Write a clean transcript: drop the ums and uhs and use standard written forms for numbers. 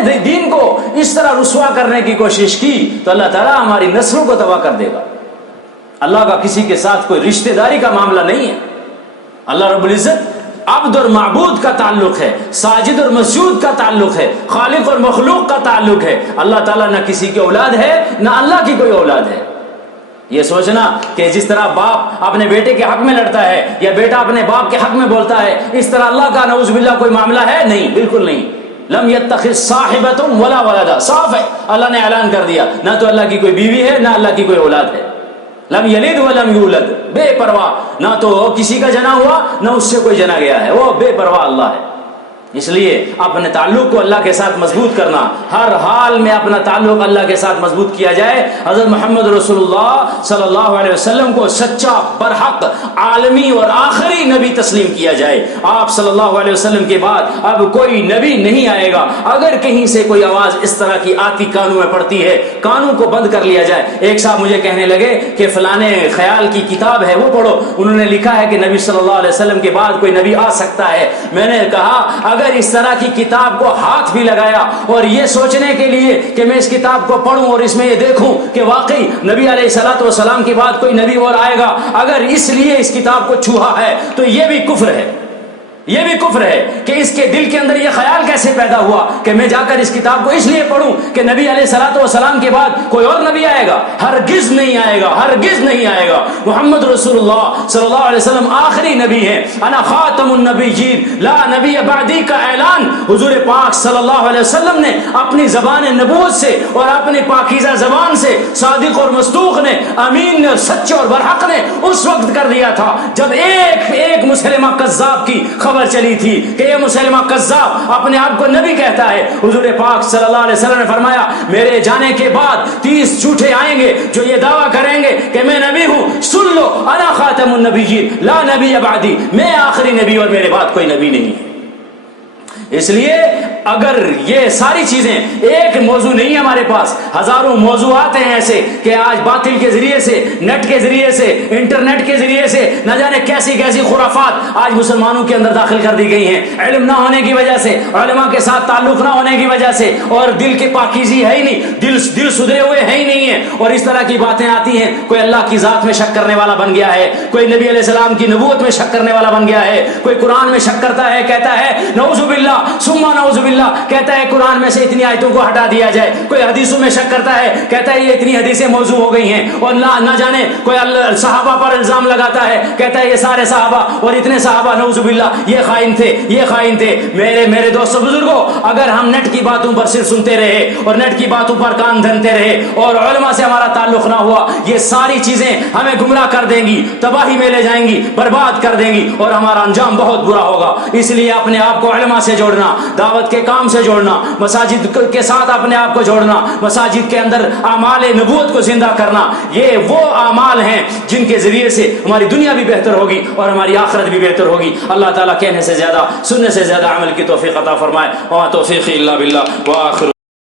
اپنے دین کو اس طرح رسوا کرنے کی کوشش کی تو اللہ تعالیٰ ہماری نسلوں کو تباہ کر دے گا۔ اللہ کا کسی کے ساتھ کوئی رشتہ داری کا معاملہ نہیں ہے۔ اللہ رب العزت عبد اور معبود کا تعلق ہے، ساجد اور مسجود کا تعلق ہے، خالق اور مخلوق کا تعلق ہے۔ اللہ تعالیٰ نہ کسی کی اولاد ہے نہ اللہ کی کوئی اولاد ہے۔ یہ سوچنا کہ جس طرح باپ اپنے بیٹے کے حق میں لڑتا ہے یا بیٹا اپنے باپ کے حق میں بولتا ہے، اس طرح اللہ کا نعوذ باللہ کوئی معاملہ ہے، نہیں، بالکل نہیں۔ لم یتخذ صاحبۃ ولا ولدا، صاف ہے، اللہ نے اعلان کر دیا، نہ تو اللہ کی کوئی بیوی ہے نہ اللہ کی کوئی اولاد ہے۔ لم یلد ولم یولد، بے پرواہ، نہ تو کسی کا جنا ہوا نہ اس سے کوئی جنا گیا ہے، وہ بے پرواہ اللہ ہے۔ اس لیے اپنے تعلق کو اللہ کے ساتھ مضبوط کرنا، ہر حال میں اپنا تعلق اللہ کے ساتھ مضبوط کیا جائے۔ حضرت محمد رسول اللہ صلی اللہ علیہ وسلم کو سچا برحق عالمی اور آخری نبی تسلیم کیا جائے۔ آپ صلی اللہ علیہ وسلم کے بعد اب کوئی نبی نہیں آئے گا۔ اگر کہیں سے کوئی آواز اس طرح کی آتی کانوں میں پڑتی ہے، کانوں کو بند کر لیا جائے۔ ایک صاحب مجھے کہنے لگے کہ فلانے خیال کی کتاب ہے وہ پڑھو، انہوں نے لکھا ہے کہ نبی صلی اللہ علیہ وسلم کے بعد کوئی نبی آ سکتا ہے۔ میں نے کہا اگر اس طرح کی کتاب کو ہاتھ بھی لگایا اور یہ سوچنے کے لیے کہ میں اس کتاب کو پڑھوں اور اس میں یہ دیکھوں کہ واقعی نبی علیہ الصلوۃ والسلام کے بعد کوئی نبی اور آئے گا، اگر اس لیے اس کتاب کو چھوہا ہے تو یہ بھی کفر ہے، یہ بھی کفر ہے کہ اس کے دل کے اندر یہ خیال کیسے پیدا ہوا کہ میں جا کر اس کتاب کو اس لیے پڑھوں کہ نبی علیہ الصلوۃ والسلام کے بعد کوئی اور نبی آئے گا۔ ہرگز نہیں آئے گا، ہرگز نہیں آئے گا۔ محمد رسول اللہ صلی اللہ علیہ وسلم آخری نبی ہیں۔ انا خاتم النبیین لا نبی بعدی کا اعلان حضور پاک صلی اللہ علیہ وسلم نے اپنی زبان نبوت سے اور اپنی پاکیزہ زبان سے، صادق اور مصدوق نے، امین نے، سچے اور برحق نے اس وقت کر دیا تھا جب ایک مسلمہ کذاب کی خبر چلی تھی کہ یہ مسلمہ کذاب اپنے آپ کو نبی کہتا ہے۔ حضور پاک صلی اللہ علیہ وسلم نے فرمایا میرے جانے کے بعد 30 جھوٹے آئیں گے جو یہ دعویٰ کریں گے کہ میں نبی ہوں، سن لو، انا خاتم النبیین لا نبی بعدی، میں آخری نبی اور میرے بعد کوئی نبی نہیں ہے۔ اس لیے اگر یہ ساری چیزیں، ایک موضوع نہیں ہے ہمارے پاس، ہزاروں موضوعات ہیں ایسے کہ آج باطل کے ذریعے سے، نیٹ کے ذریعے سے، انٹرنیٹ کے ذریعے سے نہ جانے کیسی کیسی خرافات آج مسلمانوں کے اندر داخل کر دی گئی ہیں، علم نہ ہونے کی وجہ سے، علماء کے ساتھ تعلق نہ ہونے کی وجہ سے، اور دل کی پاکیزی ہے ہی نہیں، دل سدھرے ہوئے ہے ہی نہیں ہے، اور اس طرح کی باتیں آتی ہیں۔ کوئی اللہ کی ذات میں شک کرنے والا بن گیا ہے، کوئی نبی علیہ السلام کی نبوت میں شک کرنے والا بن گیا ہے، کوئی قرآن میں شک کرتا ہے، کہتا ہے نعوذ باللہ ثم نعوذ باللہ، کہتا ہے قرآن میں سے اتنی آیتوں کو ہٹا دیا جائے، کوئی حدیثوں میں شک کرتا ہے، کہتا ہے یہ اتنی حدیثیں موضوع ہو گئی ہیں، اور نہ جانے کوئی صحابہ پر الزام لگاتا ہے، کہتا ہے یہ سارے صحابہ اور اتنے صحابہ نعوذ باللہ یہ خائن تھے، یہ خائن تھے۔ میرے دوستو بزرگوں، اگر ہم نیٹ کی باتوں پر صرف سنتے رہے اور نیٹ کی باتوں پر کان دھنتے رہے اور علماء سے ہمارا تعلق نہ ہوا، یہ ساری چیزیں ہمیں گمراہ کر دیں گی، تباہی میں لے جائیں گی، برباد کر دیں گی، اور ہمارا انجام بہت برا ہوگا۔ اس لیے اپنے آپ کو علماء سے جوڑنا، دعوت کے کام سے جوڑنا، مساجد کے ساتھ اپنے آپ کو جوڑنا، مساجد کے اندر اعمال نبوت کو زندہ کرنا، یہ وہ اعمال ہیں جن کے ذریعے سے ہماری دنیا بھی بہتر ہوگی اور ہماری آخرت بھی بہتر ہوگی۔ اللہ تعالیٰ کہنے سے زیادہ، سننے سے زیادہ عمل کی توفیق عطا فرمائے۔ وما توفیقی الا باللہ، وآخر